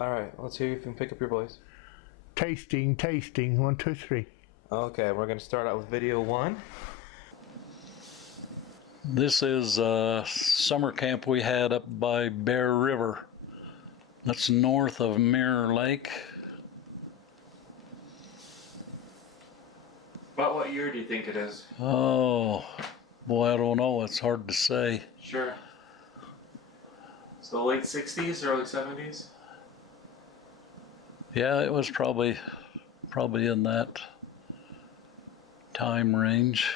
All right, let's hear you if you can pick up your voice. Tasting, 1, 2, 3. Okay, we're going to start out with video 1. This is a summer camp we had up by Bear River. That's north of Mirror Lake. About what year do you think it is? Oh, boy, I don't know. It's hard to say. Sure. So late 60s, early 70s? Yeah, it was probably in that time range.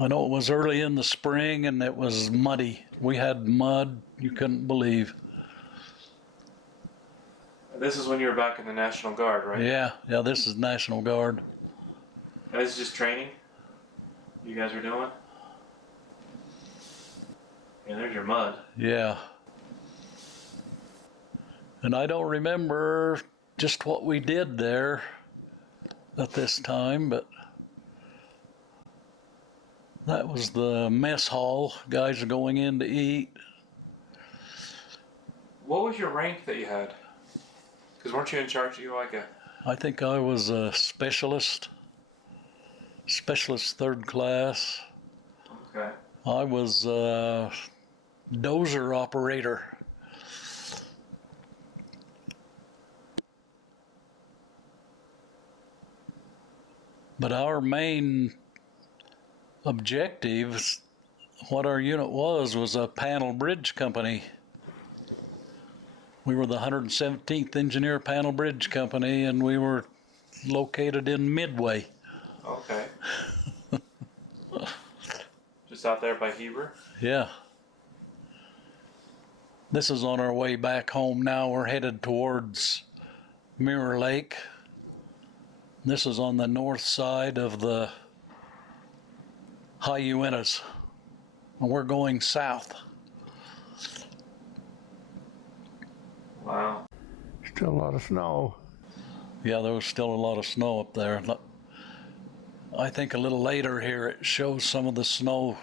I know it was early in the spring and it was muddy. We had mud you couldn't believe. This is when you were back in the National Guard, right? Yeah, this is National Guard. And this is just training you guys are doing? And there's your mud. Yeah. And I don't remember just what we did there at this time, but that was the mess hall. Guys are going in to eat. What was your rank that you had? Because weren't you in charge? You were like a... I think I was a specialist 3rd class. Okay. I was a dozer operator. But our main objective, what our unit was a panel bridge company. We were the 117th Engineer Panel Bridge Company, and we were located in Midway. Okay. Just out there by Heber? Yeah. This is on our way back home now. We're headed towards Mirror Lake. This is on the north side of the High Uintas, and we're going south. Wow. Still a lot of snow. Yeah, there was still a lot of snow up there. I think a little later here it shows some of the snow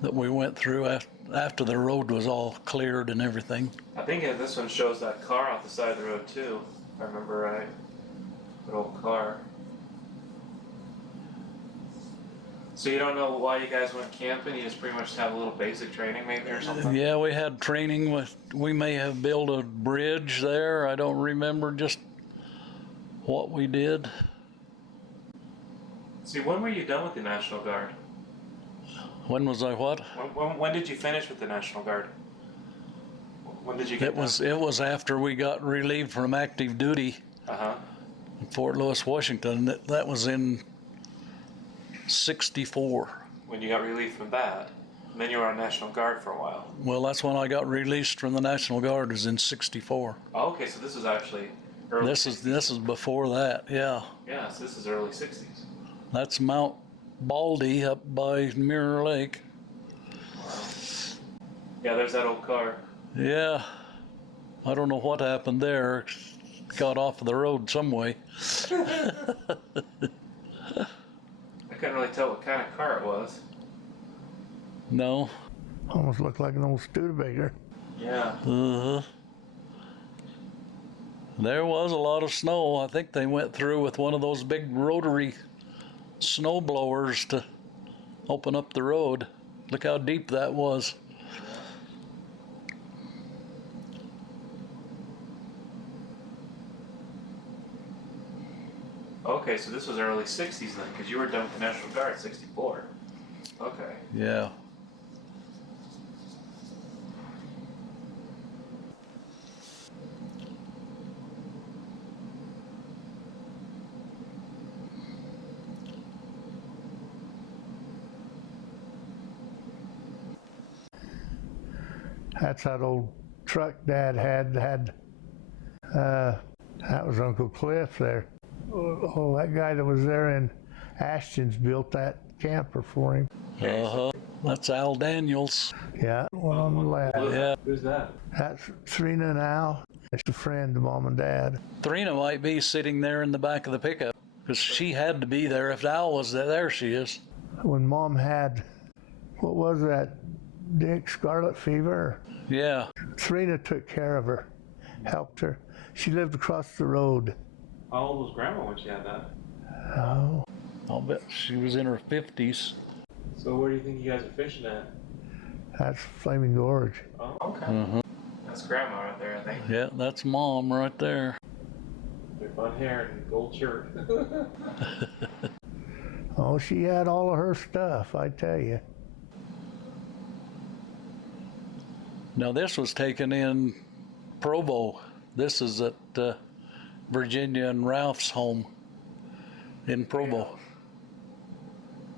that we went through after the road was all cleared and everything. I think this one shows that car off the side of the road too, if I remember right. That old car. So you don't know why you guys went camping? You just pretty much have a little basic training maybe or something? Yeah, we had training we may have built a bridge there. I don't remember just what we did. See, when were you done with the National Guard? When was I what? When did you finish with the National Guard? When did you get done? It was after we got relieved from active duty in Fort Lewis, Washington. That was in 64. When you got relieved from that, and then you were on National Guard for a while. Well, that's when I got released from the National Guard, was in 64. Oh, okay, so this is actually early This 60s. is before that, yeah. Yeah, so this is early 60s. That's Mount Baldy up by Mirror Lake. Wow. Yeah, there's that old car. Yeah. I don't know what happened there. Got off of the road some way. I couldn't really tell what kind of car it was. No. Almost looked like an old Studebaker. Yeah. There was a lot of snow. I think they went through with one of those big rotary snow blowers to open up the road. Look how deep that was. Okay, so this was early 60s then, because you were done with the National Guard at 64. Okay. Yeah. That's that old truck Dad had. That was Uncle Cliff there. Oh, that guy that was there in Ashton's built that camper for him. That's Al Daniels. Yeah, one on the left. Yeah. Who's that? That's Trina and Al. It's a friend of Mom and Dad. Trina might be sitting there in the back of the pickup because she had to be there. If Al was there, there she is. When Mom had, what was that Dick, scarlet fever. Yeah. Serena took care of her, helped her. She lived across the road. How old was Grandma when she had that? Oh, I'll bet she was in her 50s. So where do you think you guys are fishing at? that's Flaming Gorge. Oh, okay. Uh-huh. That's Grandma right there, I think. Yeah, that's Mom right there. With fun hair and gold shirt. Oh, she had all of her stuff, I tell you. Now this was taken in Provo. This is at Virginia and Ralph's home in Provo.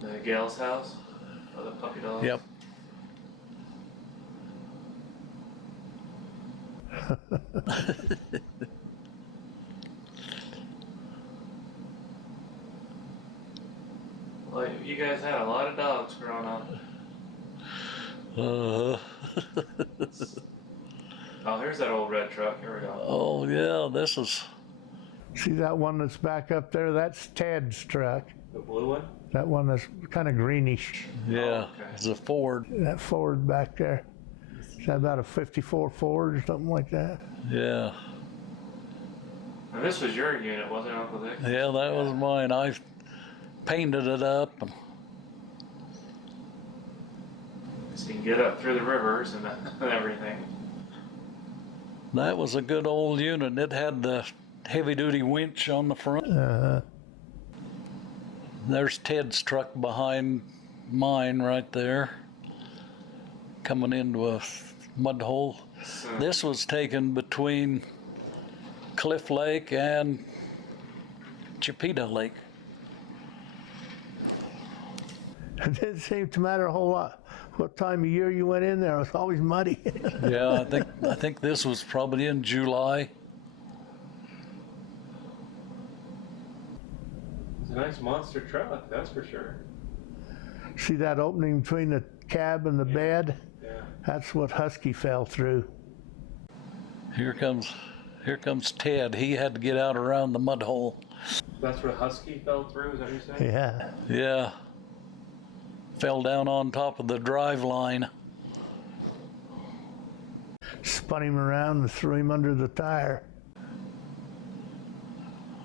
The Gail's house? Oh, the puppy dog? Yep. Well, you guys had a lot of dogs growing up. Uh, Oh, here's that old red truck. Here we go. oh yeah, this is, See that one that's back up there? That's Ted's truck. The blue one? That one that's kind of greenish. yeah, okay. it's a Ford. That Ford back there. Is that about a 54 Ford or something like that? Yeah, And this was your unit, wasn't it, Uncle Dick? yeah, that was mine. I painted it up, and So you can get up through the rivers and everything. that was a good old unit. It had the heavy-duty winch on the front. There's Ted's truck behind mine right there, coming into a mud hole. So, This was taken between Cliff Lake and Chipeta Lake. It didn't seem to matter a whole lot what time of year you went in there. It was always muddy. Yeah, I think this was probably in July. it's a nice monster truck, that's for sure. See that opening between the cab and the bed? Yeah. That's what Husky fell through. Here comes Ted. He had to get out around the mud hole. That's where Husky fell through, is that what you're saying? Yeah. Yeah. Fell down on top of the drive line. Spun him around and threw him under the tire.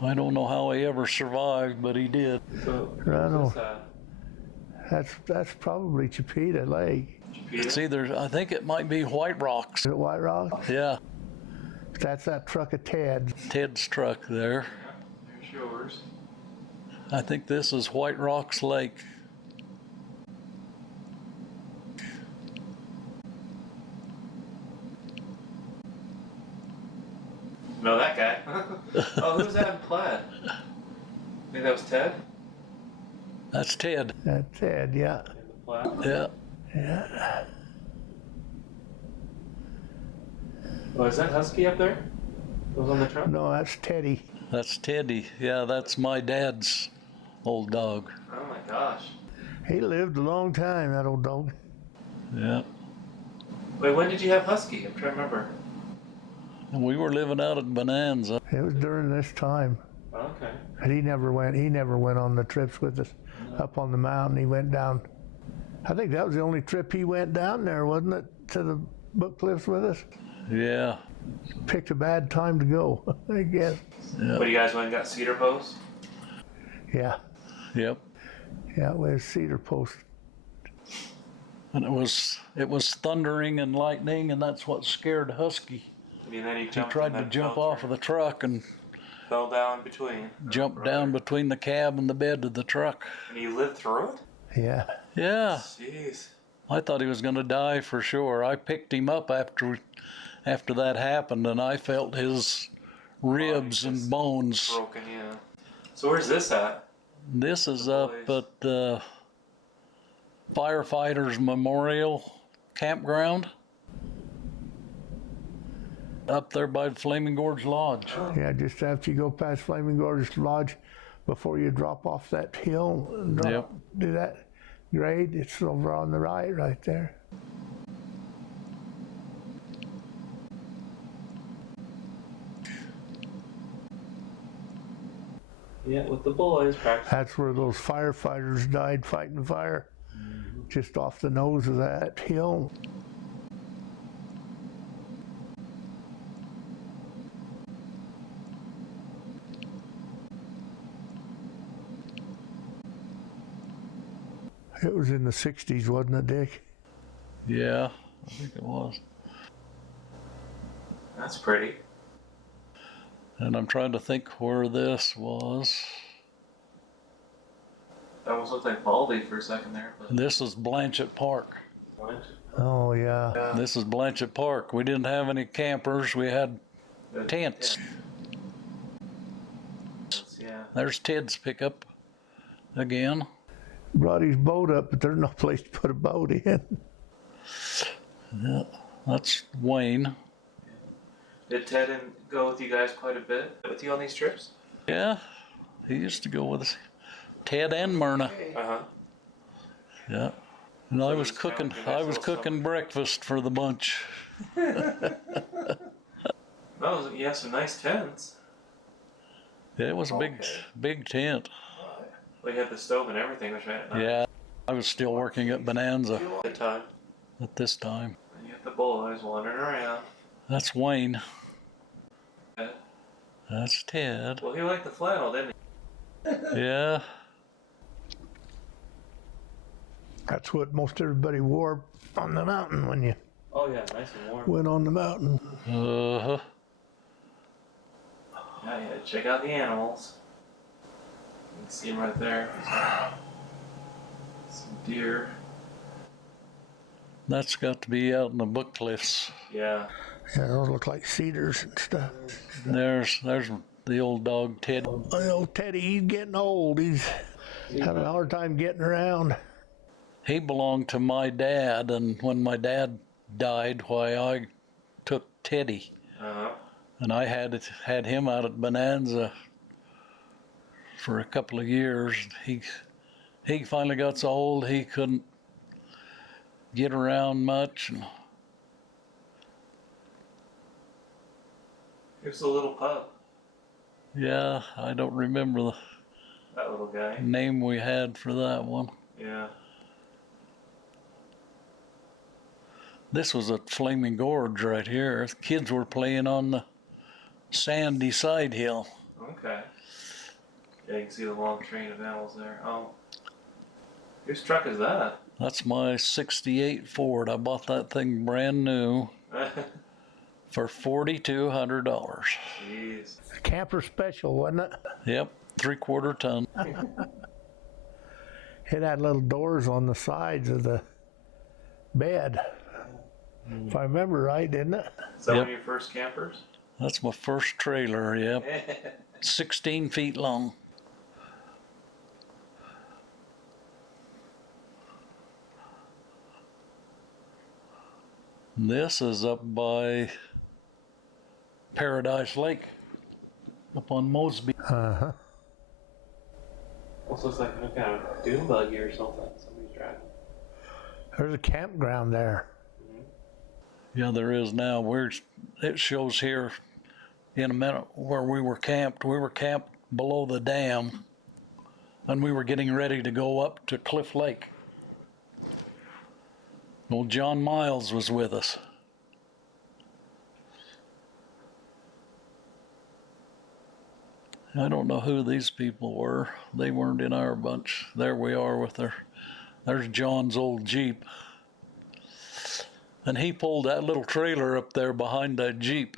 I don't know how he ever survived, but he did. So, Right where's on. this at? That's probably Chipeta Lake. It's Chipeta? either, I think it might be White Rocks. Is it White Rock? Yeah, That's that truck of Ted's. Ted's truck there. Yeah, there's yours. I think this is White Rocks Lake. No, that guy. Oh, who's that in plaid? I think that was Ted That's Ted. That's Ted, yeah. in the plaid. Yeah. Yeah. Oh, is that Husky up there? Goes on the truck? No, that's Teddy. That's Teddy. Yeah, that's my dad's old dog. Oh my gosh. He lived a long time, that old dog. Yeah. Wait, when did you have Husky? I'm trying to remember. And we were living out at Bonanza. It was during this time. Okay. And he never went on the trips with us up on the mountain. He went down. I think that was the only trip he went down there, wasn't it? To the Book Cliffs with us. Yeah. Picked a bad time to go, I guess. Yeah. What, you guys went and got cedar posts? Yeah. Yep. Yeah, it was cedar post. And it was thundering and lightning, and that's what scared Husky. And then He tried to jump off of the truck and fell down between. jumped down between the cab and the bed of the truck. And you lived through it? Yeah. Yeah, Jeez. I thought he was going to die for sure. I picked him up after that happened, and I felt his ribs and bones. Broken, yeah. So where's this at? This is up at the Firefighters Memorial Campground. Up there by Flaming Gorge Lodge. Yeah, just after you go past Flaming Gorge Lodge, before you drop off that hill, and Yep. do that grade, it's over on the right there. Yeah, with the boys practicing. That's where those firefighters died fighting fire. just off the nose of that hill. It was in the 60s, wasn't it, Dick? Yeah, I think it was. That's pretty. And I'm trying to think where this was. That almost looked like Baldy for a second there, but This is Blanchett Park. what? Oh, yeah. This is Blanchett Park. We didn't have any campers. We had tents. Yeah. There's Ted's pickup again. Brought his boat up, but there's no place to put a boat in. Yeah, that's Wayne. Did Ted go with you guys quite a bit with you on these trips? Yeah, he used to go with us. Ted and Myrna. Uh-huh. Yeah. And I So was just kind of cooking. a nice I was little cooking summer. breakfast for the bunch. Oh, you have some nice tents. Yeah, it was a big, Okay. big tent. Well, you had the stove and everything, which I Yeah, I was still working at Bonanza Good time. at this time. And you have the boys wandering around. That's Wayne. Yeah. That's Ted. Well, he liked the flannel, didn't he? Yeah. That's what most everybody wore on the mountain when you Oh yeah, nice and warm. went on the mountain. Uh-huh. Yeah, yeah. Check out the animals. You can see them right there. Some deer. That's got to be out in the Book Cliffs. Yeah. Yeah, those look like cedars and stuff. There's the old dog Ted. Oh, old Teddy, he's getting old. He's having a hard time getting around. He belonged to my dad, and when my dad died, why I took Teddy, Uh-huh. and I had him out at Bonanza for a couple of years. He finally got so old he couldn't get around much. And Here's the little pup. yeah, I don't remember That little guy. the name we had for that one. Yeah. This was at Flaming Gorge right here. Kids were playing on the sandy side hill. Okay. Yeah, you can see the long train of animals there. Oh. Whose truck is that? That's my '68 Ford. I bought that thing brand new for $4,200. Jeez. A camper special, wasn't it? Yep, 3/4 ton. It had little doors on the sides of the bed. If I remember right, didn't it? Is that Yep. one of your first campers? That's my first trailer, yep. 16 feet long. This is up by Paradise Lake, up on Mosby. Uh-huh. Almost looks like some kind of dune buggy or something somebody's driving. There's a campground there. Yeah, there is now. It shows here in a minute where we were camped. We were camped below the dam, and we were getting ready to go up to Cliff Lake. Old John Miles was with us. I don't know who these people were. They weren't in our bunch. There we are with there's John's old Jeep. And he pulled that little trailer up there behind that Jeep.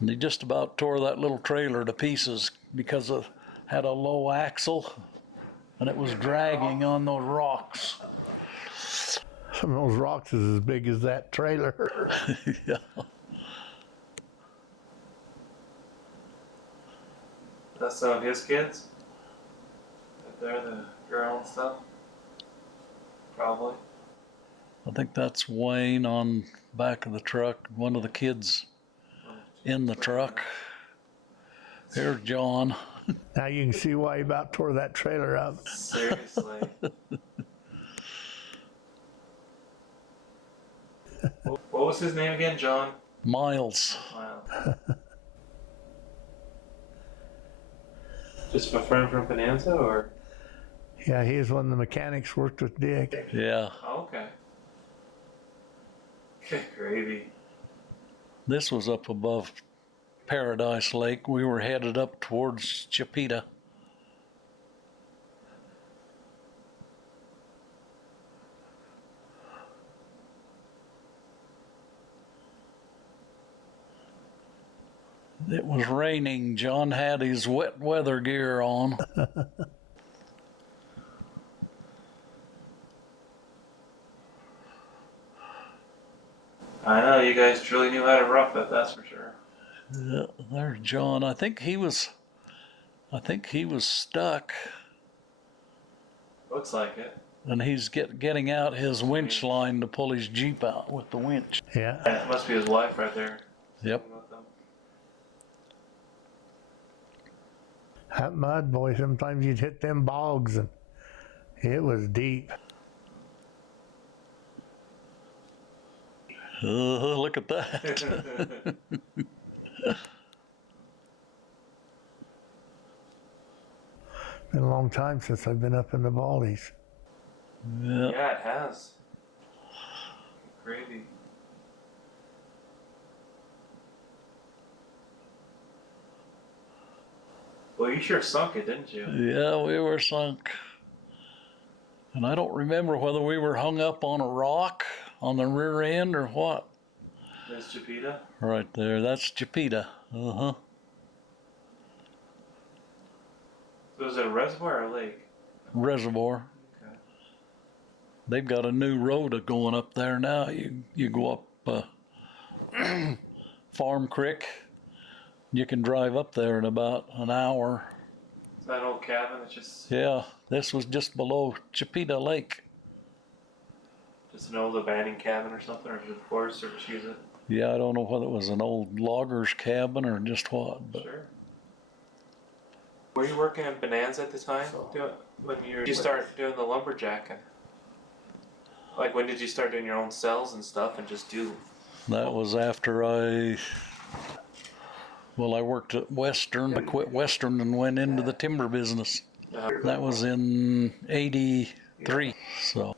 And he just about tore that little trailer to pieces because it had a low axle and it was dragging on those rocks. Some of those rocks is as big as that trailer. Yeah. That's some of his kids? Right there, the girl and stuff? Probably. I think that's Wayne on back of the truck, one of the kids in the truck. Here's John. Now you can see why he about tore that trailer up. Seriously. What was his name again? John? Miles. Wow. Just a friend from Bonanza, or? Yeah, he was one of the mechanics worked with Dick. Yeah. Oh, okay. Good gravy. This was up above Paradise Lake. We were headed up towards Chipeta. It was raining. John had his wet weather gear on. I know, you guys truly knew how to rough it, that's for sure. Yeah, there's John. I think he was stuck, Looks like it. and he's getting out his winch line to pull his Jeep out with the winch. Yeah. Yeah, it must be his wife right there. Yep. With them. That mud, boy, sometimes you'd hit them bogs and it was deep. Look at that. Been a long time since I've been up in the Baldies. Yeah. Yeah, it has. Gravy. Well, you sure sunk it, didn't you? Yeah, we were sunk. And I don't remember whether we were hung up on a rock on the rear end or what. There's Chipeta. Right there, that's Chipeta. Uh-huh. So is it a reservoir or a lake? Reservoir. Okay. They've got a new road going up there now. You go up Farm Creek. You can drive up there in about an hour. Is that an old cabin? It's just Yeah, this was just below Chipeta Lake. an old abandoned cabin or something, or did the Forest Service use it? Yeah, I don't know whether it was an old logger's cabin or just what, but Sure. Were you working in Bonanza at the time? When you start doing the lumberjacking? Like, when did you start doing your own cells and stuff and just do? that was after I worked at Western. I quit Western and went into the timber business. That was in '83. So